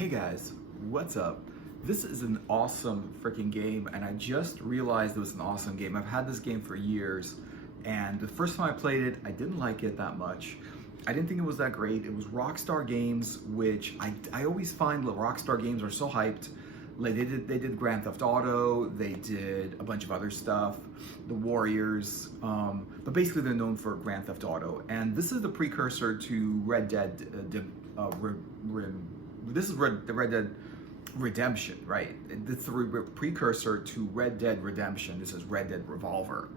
Hey guys, what's up? This is an awesome freaking game, and I just realized it was an awesome game. I've had this game for years, and the first time I played it, I didn't like it that much. I didn't think it was that great. It was Rockstar Games, which I always find that Rockstar Games are so hyped. Like they did Grand Theft Auto, they did a bunch of other stuff, the Warriors, but basically they're known for Grand Theft Auto. And this is the precursor to Red Dead. This is the Red Dead Redemption, right? It's the precursor to Red Dead Redemption. This is Red Dead Revolver.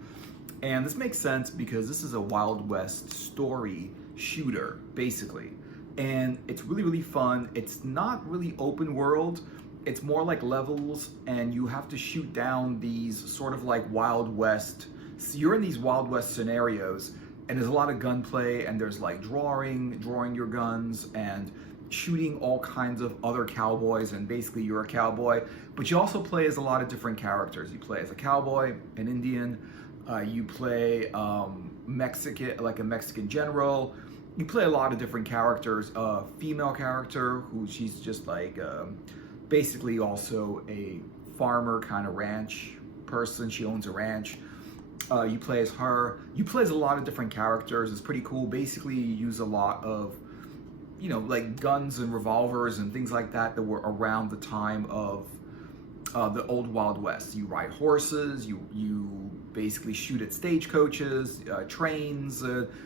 And this makes sense because this is a Wild West story shooter, basically. And it's really, really fun. It's not really open world. It's more like levels, and you have to shoot down these sort of like Wild West. So you're in these Wild West scenarios, and there's a lot of gunplay, and there's like drawing your guns, and shooting all kinds of other cowboys, and basically you're a cowboy. But you also play as a lot of different characters. You play as a cowboy, an Indian, you play Mexican, like a Mexican general. You play a lot of different characters. A female character who she's just like basically also a farmer kind of ranch person. She owns a ranch. You play as her. You play as a lot of different characters. It's pretty cool. Basically, you use a lot of, you know, like guns and revolvers and things like that were around the time of the old Wild West. You ride horses, you basically shoot at stagecoaches, trains,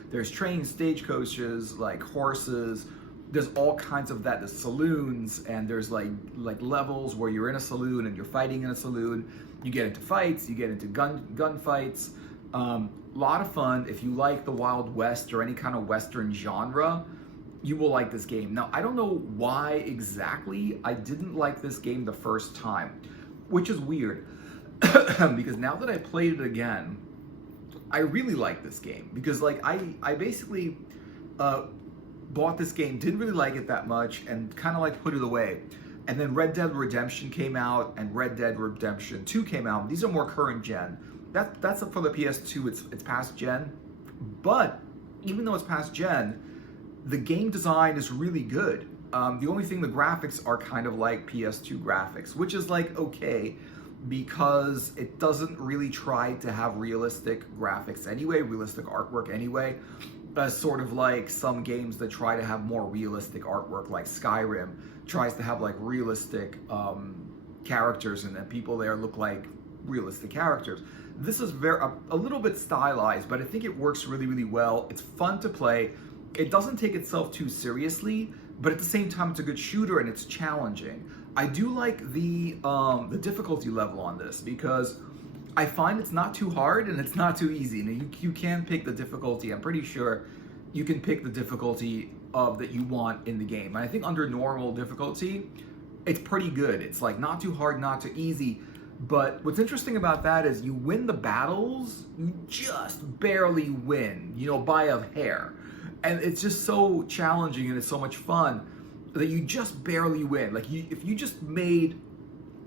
there's trains, stagecoaches, like horses, there's all kinds of that. There's saloons, and there's like levels where you're in a saloon and you're fighting in a saloon. You get into fights, you get into gun fights. Lot of fun. If you like the Wild West or any kind of Western genre, you will like this game. Now, I don't know why exactly I didn't like this game the first time, which is weird because now that I played it again, I really like this game because like I basically bought this game, didn't really like it that much, and kind of like put it away. And then Red Dead Redemption came out, and Red Dead Redemption 2 came out. These are more current gen. That's for the PS2. It's past gen, but even though it's past gen, the game design is really good. The only thing, the graphics are kind of like PS2 graphics, which is like okay, because it doesn't really try to have realistic graphics anyway, realistic artwork anyway. Sort of like some games that try to have more realistic artwork, like Skyrim tries to have like realistic characters, and then people there look like realistic characters. This is a little bit stylized, but I think it works really, really well. It's fun to play. It doesn't take itself too seriously, but at the same time, it's a good shooter and it's challenging. I do like the difficulty level on this because I find it's not too hard and it's not too easy. Now, you can pick the difficulty. I'm pretty sure you can pick the difficulty that you want in the game. And I think under normal difficulty, it's pretty good. It's like not too hard, not too easy. But what's interesting about that is you win the battles, you just barely win, you know, by a hair. And it's just so challenging and it's so much fun that you just barely win. Like if you just made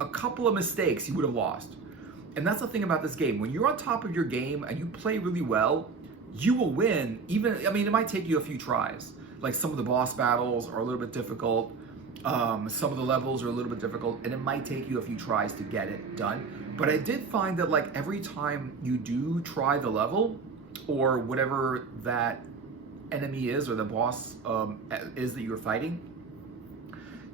a couple of mistakes, you would have lost. And that's the thing about this game. When you're on top of your game and you play really well, you will win. I mean, it might take you a few tries. Like some of the boss battles are a little bit difficult. Some of the levels are a little bit difficult, and it might take you a few tries to get it done. But I did find that like every time you do try the level or whatever that enemy is or the boss is that you're fighting,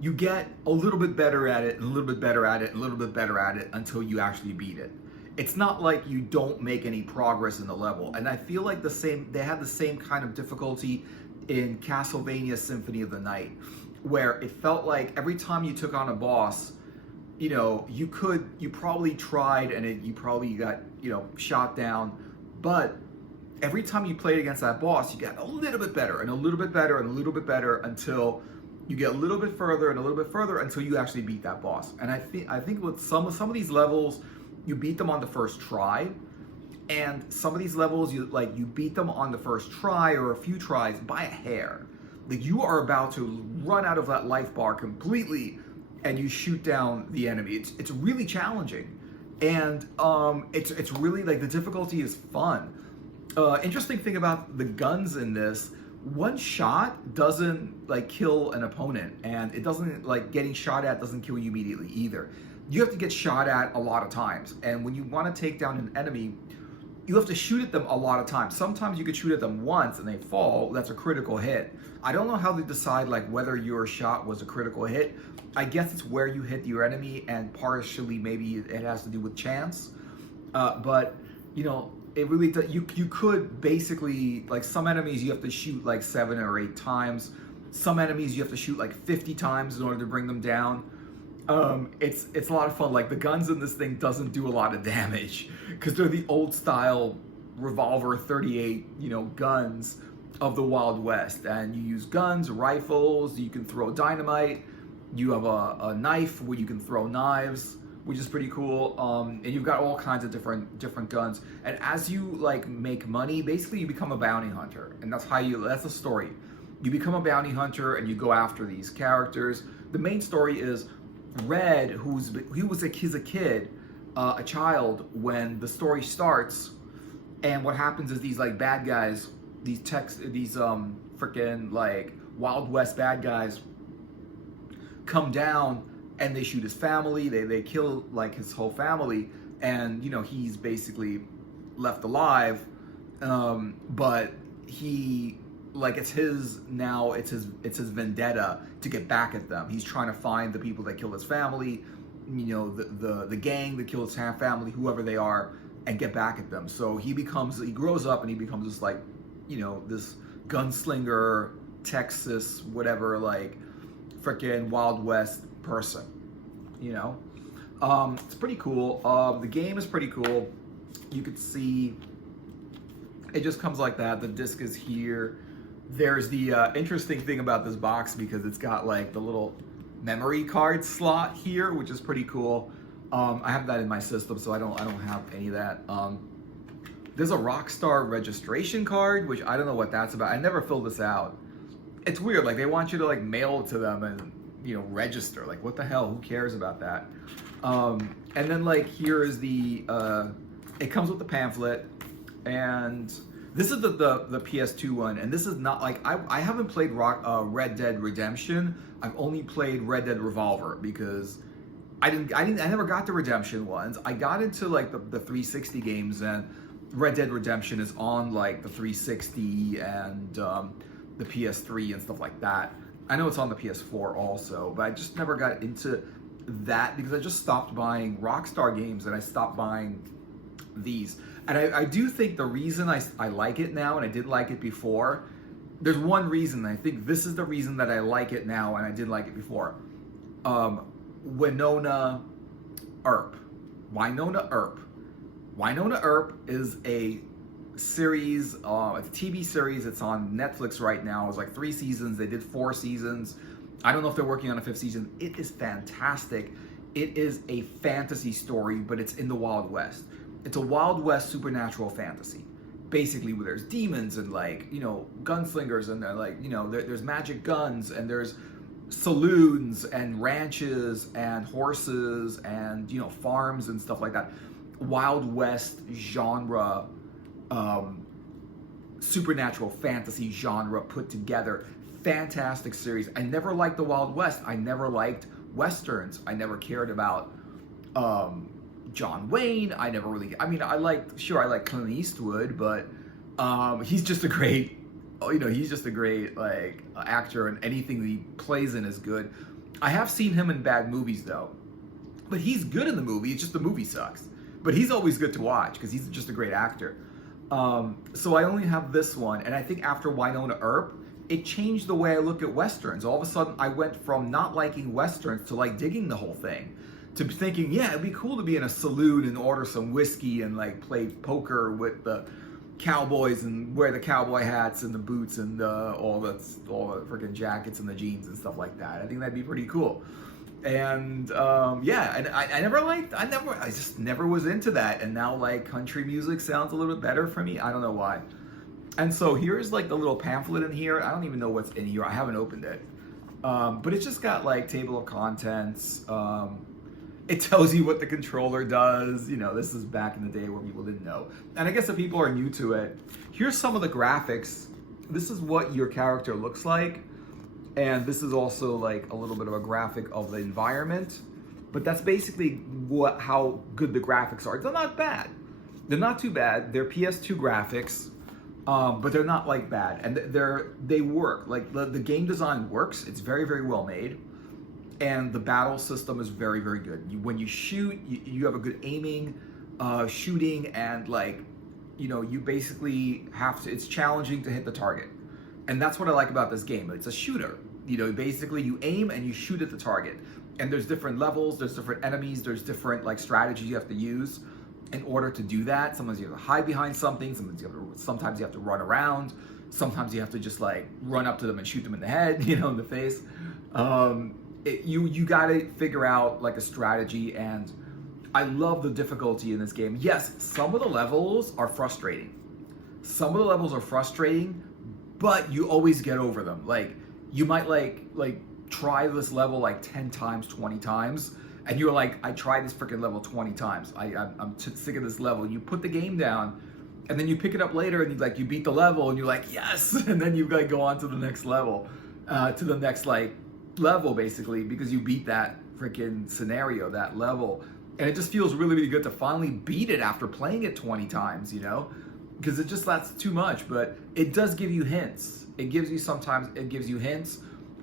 you get a little bit better at it, and a little bit better at it, and a little bit better at it until you actually beat it. It's not like you don't make any progress in the level. And I feel like they had the same kind of difficulty in Castlevania Symphony of the Night, where it felt like every time you took on a boss, you know, you probably tried and you probably got, you know, shot down, but every time you played against that boss, you got a little bit better and a little bit better and a little bit better until you get a little bit further and a little bit further until you actually beat that boss. And I think with some of these levels, you beat them on the first try, and some of these levels you beat them on the first try or a few tries by a hair. Like you are about to run out of that life bar completely, and you shoot down the enemy. It's really challenging, and it's really like the difficulty is fun. Interesting thing about the guns in this one shot doesn't like kill an opponent, and it doesn't like getting shot at doesn't kill you immediately either. You have to get shot at a lot of times, and when you want to take down an enemy, you have to shoot at them a lot of times. Sometimes you could shoot at them once and they fall. That's a critical hit. I don't know how they decide like whether your shot was a critical hit. I guess it's where you hit your enemy, and partially maybe it has to do with chance. But you know, it really does. You could basically like some enemies you have to shoot like 7 or 8 times. Some enemies you have to shoot like 50 times in order to bring them down. It's a lot of fun. Like the guns in this thing doesn't do a lot of damage because they're the old style revolver 38, you know, guns of the Wild West, and you use guns, rifles. You can throw dynamite. You have a knife where you can throw knives, which is pretty cool. And you've got all kinds of different guns. And as you like make money, basically you become a bounty hunter, and that's the story. You become a bounty hunter and you go after these characters. The main story is Red, he's a kid, a child when the story starts, and what happens is these like bad guys, these freaking like Wild West bad guys come down and they shoot his family. They kill like his whole family, and you know he's basically left alive, but he like it's his vendetta to get back at them. He's trying to find the people that killed his family, you know, the gang that killed his family, whoever they are, and get back at them. So he grows up and he becomes this like, you know, this gunslinger, Texas, whatever, like freaking Wild West person, you know. It's pretty cool. The game is pretty cool. You could see it just comes like that. The disc is here. There's the interesting thing about this box because it's got like the little memory card slot here, which is pretty cool. I have that in my system, so I don't have any of that. There's a Rockstar registration card, which I don't know what that's about. I never filled this out. It's weird, like they want you to like mail it to them and, you know, register. Like what the hell? Who cares about that? And then like here is the it comes with the pamphlet, and this is the PS2 one, and this is not like I haven't played Red Dead Redemption. I've only played Red Dead Revolver because I never got the Redemption ones. I got into like the 360 games, and Red Dead Redemption is on like the 360 and the PS3 and stuff like that. I know it's on the PS4 also, but I just never got into that because I just stopped buying Rockstar games and I stopped buying these. And I do think the reason I like it now and I didn't like it before, there's one reason. I think this is the reason that I like it now and I didn't like it before. Winona Earp. Wynonna Earp. Wynonna Earp is a series, it's a TV series. It's on Netflix right now. It's like 3 seasons. They did 4 seasons. I don't know if they're working on a 5th season. It is fantastic. It is a fantasy story, but it's in the Wild West. It's a Wild West supernatural fantasy, basically, where there's demons and like, you know, gunslingers, and they're like, you know, there's magic guns, and there's saloons and ranches and horses and, you know, farms and stuff like that. Wild West genre, supernatural fantasy genre put together. Fantastic series. I never liked the Wild West. I never liked Westerns. I never cared about John Wayne. I never really, I mean, I like Clint Eastwood, but he's just a great, you know, he's just a great like actor, and anything that he plays in is good. I have seen him in bad movies though, but he's good in the movie. It's just the movie sucks, but he's always good to watch because he's just a great actor. So I only have this one, and I think after Wynonna Earp, it changed the way I look at Westerns. All of a sudden, I went from not liking Westerns to like digging the whole thing, to thinking, yeah, it'd be cool to be in a saloon and order some whiskey and like play poker with the cowboys and wear the cowboy hats and the boots and all the freaking jackets and the jeans and stuff like that. I think that'd be pretty cool. And yeah, and I just never was into that. And now like country music sounds a little bit better for me. I don't know why. And so here's like the little pamphlet in here. I don't even know what's in here. I haven't opened it. But it's just got like table of contents. It tells you what the controller does. You know, this is back in the day where people didn't know. And I guess if people are new to it, here's some of the graphics this is what your character looks like, and this is also like a little bit of a graphic of the environment. But that's basically how good the graphics are. They're not bad. They're not too bad. They're PS2 graphics, but they're not like bad, and they work. Like the game design works. It's very, very well made, and the battle system is very, very good. When you shoot, you have a good aiming, shooting, and like, you know, you basically have to. It's challenging to hit the target, and that's what I like about this game. It's a shooter. You know, basically you aim and you shoot at the target, and there's different levels, there's different enemies, there's different like strategies you have to use in order to do that. Sometimes you have to hide behind something, sometimes you have to run around, sometimes you have to just like run up to them and shoot them in the head, you know, in the face. You got to figure out like a strategy, and I love the difficulty in this game. Yes, some of the levels are frustrating. But you always get over them. Like you might like try this level like 10 times, 20 times, and you're like, I tried this freaking level 20 times. I'm sick of this level. You put the game down, and then you pick it up later, and you beat the level, and you're like, yes, and then you go on to the next level, level basically, because you beat that freaking scenario, that level, and it just feels really, really good to finally beat it after playing it 20 times, you know, because that's too much. But it does give you hints. It gives you hints.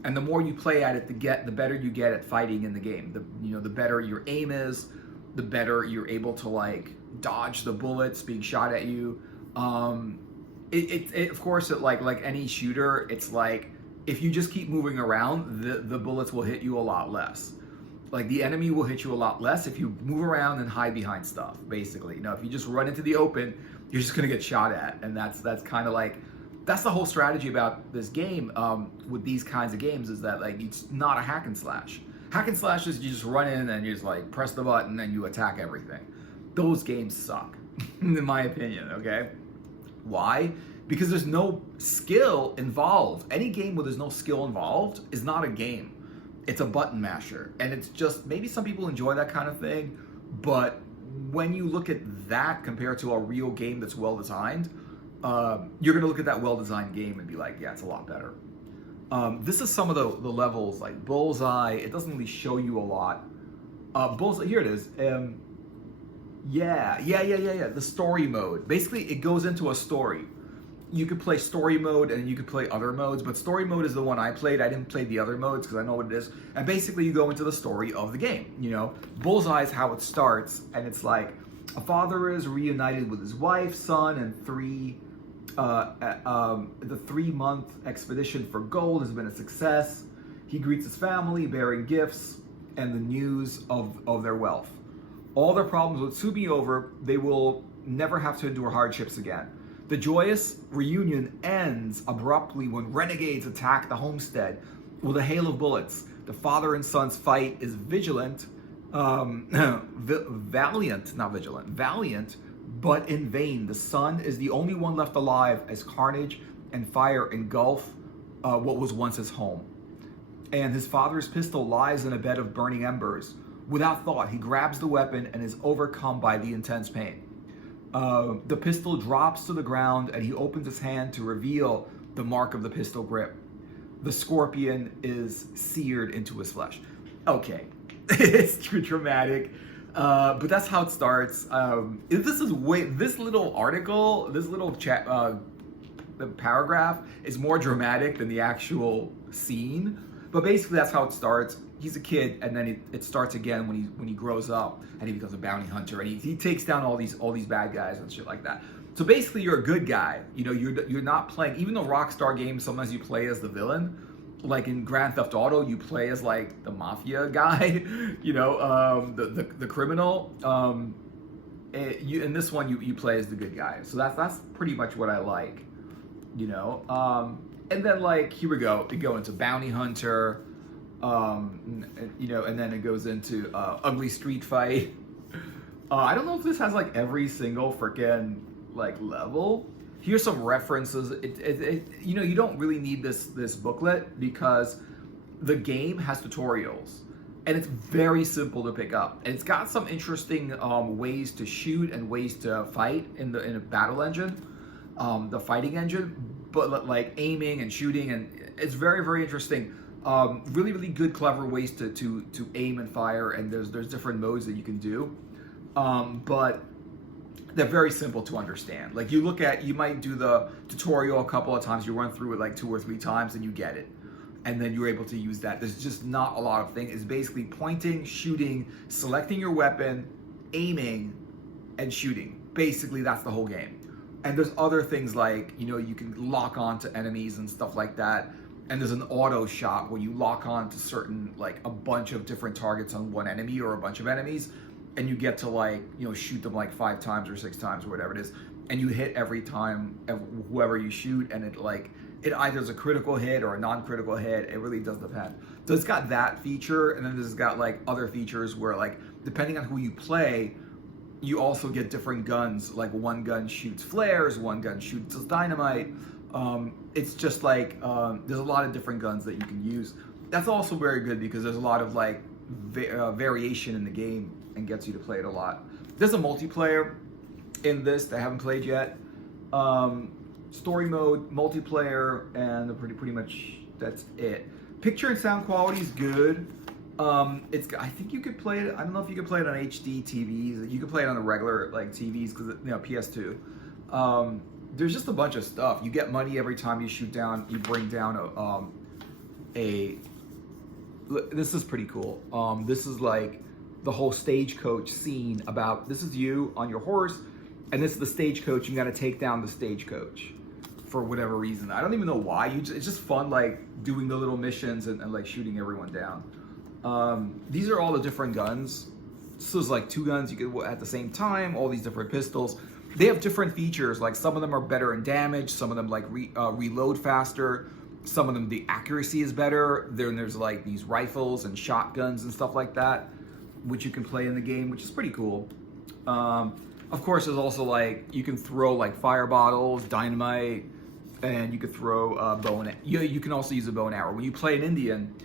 And the more you play at it, the better you get at fighting in the game. The better your aim is, the better you're able to like dodge the bullets being shot at you. Of course, like any shooter, it's like if you just keep moving around, the bullets will hit you a lot less. Like the enemy will hit you a lot less if you move around and hide behind stuff. Basically, if you just run into the open, you're just gonna get shot at, and that's kind of like. That's the whole strategy about this game with these kinds of games, is that like it's not a hack and slash. Hack and slash is you just run in and you just like press the button and you attack everything. Those games suck, in my opinion, okay? Why? Because there's no skill involved. Any game where there's no skill involved is not a game. It's a button masher. And it's just, maybe some people enjoy that kind of thing, but when you look at that compared to a real game that's well designed, you're gonna look at that well-designed game and be like, yeah, it's a lot better. This is some of the levels, like Bullseye. It doesn't really show you a lot. Bullseye, here it is. Yeah. The story mode. Basically, it goes into a story. You could play story mode and you could play other modes, but story mode is the one I played. I didn't play the other modes because I know what it is. And basically, you go into the story of the game. You know, Bullseye is how it starts, and it's like a father is reunited with his wife, son, and the 3-month expedition for gold has been a success. He greets his family, bearing gifts and the news of their wealth. All their problems will soon be over. They will never have to endure hardships again. The joyous reunion ends abruptly when renegades attack the homestead with a hail of bullets. The father and son's fight is valiant, but in vain. The son is the only one left alive as carnage and fire engulf what was once his home. And his father's pistol lies in a bed of burning embers. Without thought, he grabs the weapon and is overcome by the intense pain. The pistol drops to the ground, and he opens his hand to reveal the mark of the pistol grip. The scorpion is seared into his flesh. Okay, it's too dramatic. But that's how it starts. This little article, this little paragraph is more dramatic than the actual scene. But basically, that's how it starts. He's a kid, and then it starts again when he grows up and he becomes a bounty hunter, and he takes down all these bad guys and shit like that. So basically, you're a good guy. You know, you're not playing. Even though Rockstar games, sometimes you play as the villain. Like in Grand Theft Auto, you play as like the mafia guy, you know, the criminal. In this one, you play as the good guy. So that's pretty much what I like, you know. And then like here we go into bounty hunter, you know, and then it goes into ugly street fight. I don't know if this has like every single freaking like level. Here's some references. You know, you don't really need this booklet because the game has tutorials, and it's very simple to pick up. And it's got some interesting ways to shoot and ways to fight in a battle engine, the fighting engine. but like aiming and shooting, and it's very, very interesting. Really, really good, clever ways to aim and fire, and there's different modes that you can do, but they're very simple to understand. Like you might do the tutorial a couple of times, you run through it like 2 or 3 times, and you get it, and then you're able to use that. There's just not a lot of things. It's basically pointing, shooting, selecting your weapon, aiming, and shooting. Basically, that's the whole game. And there's other things like, you can lock on to enemies and stuff like that. And there's an auto shot where you lock on to certain, like a bunch of different targets on one enemy or a bunch of enemies. And you get to like, shoot them like 5 times or 6 times or whatever it is. And you hit every time whoever you shoot, and it either is a critical hit or a non-critical hit. It really does depend. So it's got that feature, and then it's got like other features where like, depending on who you play, you also get different guns. Like one gun shoots flares, one gun shoots dynamite. It's just like, there's a lot of different guns that you can use. That's also very good because there's a lot of like variation in the game and gets you to play it a lot. There's a multiplayer in this that I haven't played yet. Story mode, multiplayer, and pretty much that's it. Picture and sound quality is good. I think you could play it. I don't know if you could play it on HD TVs. You could play it on the regular like TVs because PS2. There's just a bunch of stuff. You get money every time you shoot down. You bring down a. This is pretty cool. This is like the whole Stagecoach scene about. This is you on your horse, and this is the Stagecoach. You got to take down the Stagecoach for whatever reason. I don't even know why. It's just fun, like doing the little missions and like shooting everyone down. These are all the different guns. So there's like 2 guns you could at the same time, all these different pistols. They have different features, like some of them are better in damage, some of them like reload faster, some of them the accuracy is better. Then there's like these rifles and shotguns and stuff like that, which you can play in the game, which is pretty cool. Of course, there's also like, you can throw like fire bottles, dynamite, and you could throw you can also use a bow and arrow. When you play an Indian,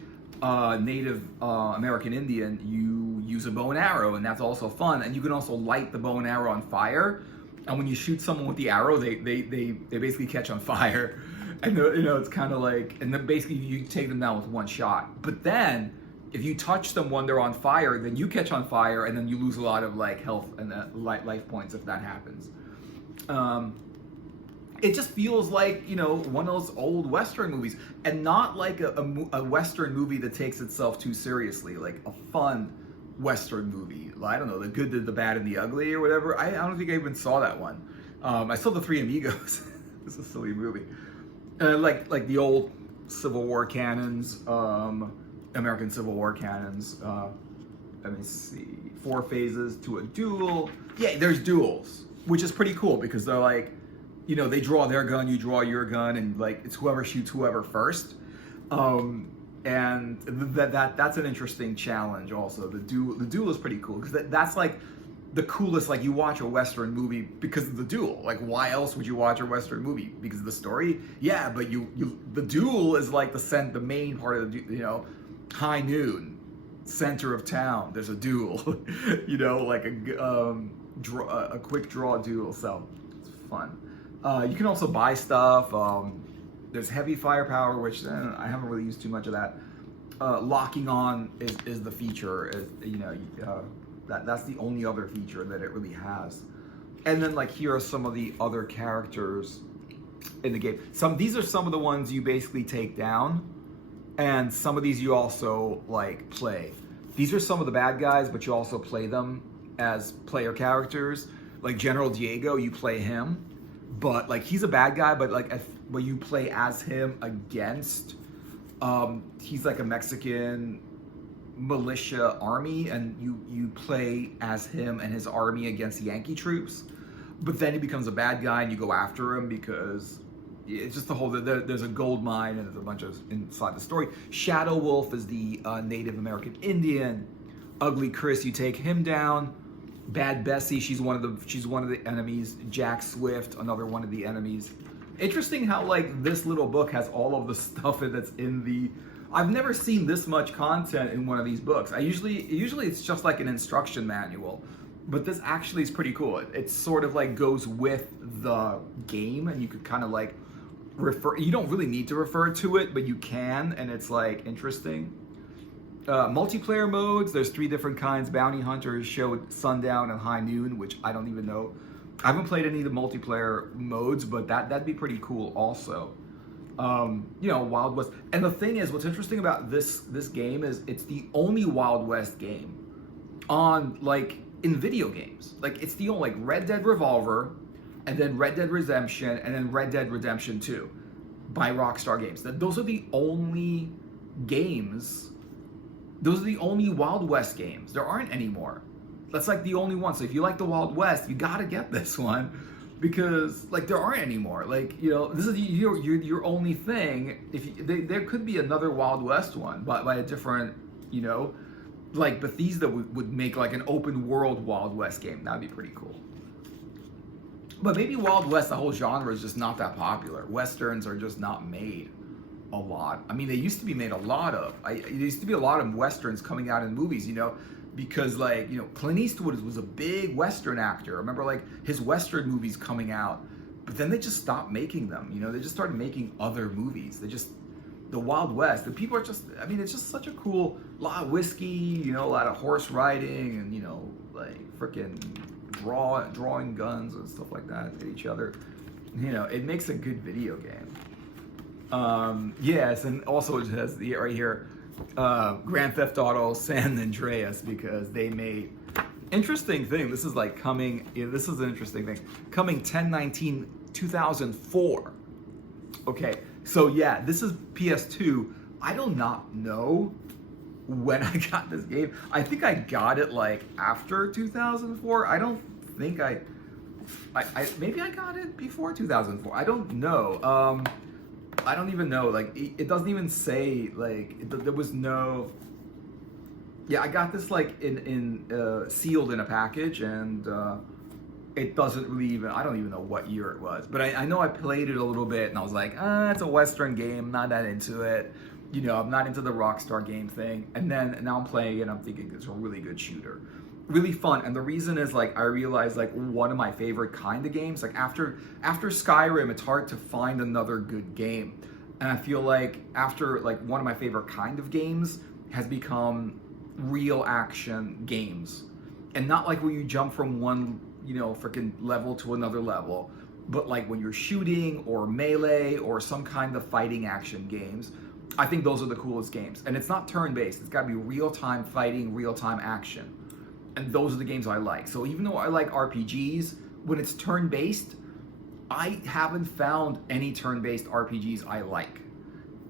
Native American Indian, you use a bow and arrow, and that's also fun. And you can also light the bow and arrow on fire, and when you shoot someone with the arrow, they basically catch on fire, and it's kind of like, and then basically you take them down with one shot. But then if you touch them when they're on fire, then you catch on fire, and then you lose a lot of like health and life points if that happens. It just feels like, one of those old Western movies, and not like a Western movie that takes itself too seriously, like a fun Western movie. I don't know, The Good, the Bad, and the Ugly or whatever. I don't think I even saw that one. I saw The Three Amigos. It's a silly movie. Like the old Civil War canons, American Civil War canons. Let me see. 4 phases to a duel. Yeah, there's duels, which is pretty cool because they're like, they draw their gun, you draw your gun, and like it's whoever shoots whoever first. And that's an interesting challenge also. The duel is pretty cool because that's like the coolest. Like, you watch a Western movie because of the duel. Like, why else would you watch a Western movie? Because of the story? Yeah, but the duel is like the main part of the, high noon, center of town, there's a duel. Like a quick draw duel. So it's fun. You can also buy stuff. There's heavy firepower, which I haven't really used too much of that. Locking on is the feature. That's the only other feature that it really has. And then like, here are some of the other characters in the game. These are some of the ones you basically take down, and some of these you also like play. These are some of the bad guys, but you also play them as player characters. Like General Diego, you play him. But like, he's a bad guy, but like when you play as him against, he's like a Mexican militia army, and you play as him and his army against Yankee troops. But then he becomes a bad guy, and you go after him because it's just the whole. There's a gold mine, and there's a bunch of inside the story. Shadow Wolf is the Native American Indian. Ugly Chris, you take him down. Bad Bessie, she's one of the enemies. Jack Swift, another one of the enemies. Interesting how like this little book has all of the stuff that's in the. I've never seen this much content in one of these books. Usually it's just like an instruction manual, but this actually is pretty cool. It sort of like goes with the game, and you could kind of like you don't really need to refer to it, but you can, and it's like interesting. Multiplayer modes, there's 3 different kinds. Bounty Hunters, Show, Sundown, and High Noon, which I don't even know. I haven't played any of the multiplayer modes, but that'd be pretty cool also. You know, Wild West. And the thing is, what's interesting about this game is it's the only Wild West game on, like, in video games. Like, it's the only, like, Red Dead Revolver, and then Red Dead Redemption, and then Red Dead Redemption 2 by Rockstar Games. Those are the only games, those are the only Wild West games. There aren't any more. That's like the only one. So if you like the Wild West, you gotta get this one, because like there aren't any more. Like, you know, this is your only thing. If there could be another Wild West one, but by a different, you know, like Bethesda would make like an open world Wild West game. That'd be pretty cool. But maybe Wild West, the whole genre, is just not that popular. Westerns are just not made a lot. I mean, they used to be made a lot of. There used to be a lot of Westerns coming out in movies, you know, because like, you know, Clint Eastwood was a big Western actor. I remember like his Western movies coming out, but then they just stopped making them. You know, they just started making other movies. The Wild West, the people are just, I mean, it's just such a cool, lot of whiskey, you know, a lot of horse riding, and, you know, like freaking drawing guns and stuff like that at each other. You know, it makes a good video game. Yes, and also it has the right here, Grand Theft Auto San Andreas, because they made, interesting thing, this is like coming, this is an interesting thing, coming 10/19/2004. Okay, so yeah, this is PS2. I do not know when I got this game. I think I got it like after 2004. I don't think I maybe I got it before 2004. I don't know. I don't even know. Like, it doesn't even say, like, there was no. Yeah, I got this like in sealed in a package, and it doesn't really even. I don't even know what year it was, but I know I played it a little bit, and I was like, it's a Western game. I'm not that into it. You know, I'm not into the Rockstar game thing. And then now I'm playing it, and I'm thinking it's a really good shooter. Really fun. And the reason is, like, I realized, like, one of my favorite kind of games, like after Skyrim, it's hard to find another good game. And I feel like after, like, one of my favorite kind of games has become real action games. And not like where you jump from one, you know, freaking level to another level, but like when you're shooting or melee or some kind of fighting action games. I think those are the coolest games. And it's not turn-based. It's got to be real-time fighting, real-time action. And those are the games I like. So even though I like RPGs, when it's turn-based, I haven't found any turn-based RPGs I like.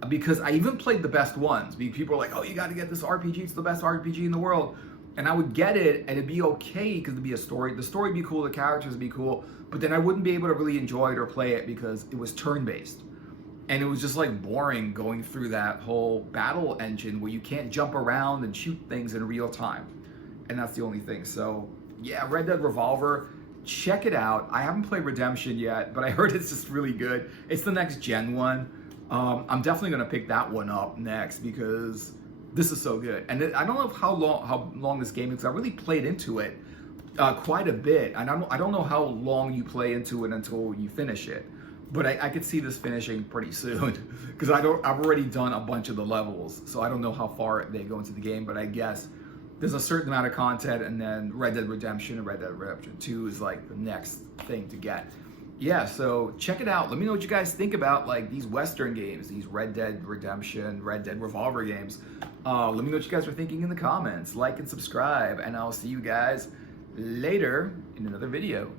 Because I even played the best ones. People are like, oh, you got to get this RPG. It's the best RPG in the world. And I would get it, and it'd be okay because it'd be a story. The story would be cool, the characters would be cool, but then I wouldn't be able to really enjoy it or play it because it was turn-based. And it was just like boring going through that whole battle engine where you can't jump around and shoot things in real time. And that's the only thing. So yeah, Red Dead Revolver, check it out. I haven't played Redemption yet, but I heard it's just really good. It's the next gen one. I'm definitely gonna pick that one up next because this is so good. And I don't know how long this game is, because I really played into it quite a bit. And I don't know how long you play into it until you finish it. But I could see this finishing pretty soon because I've already done a bunch of the levels, so I don't know how far they go into the game, but I guess there's a certain amount of content, and then Red Dead Redemption and Red Dead Redemption 2 is like the next thing to get. Yeah, so check it out. Let me know what you guys think about like these Western games, these Red Dead Redemption, Red Dead Revolver games. Let me know what you guys are thinking in the comments. Like and subscribe, and I'll see you guys later in another video.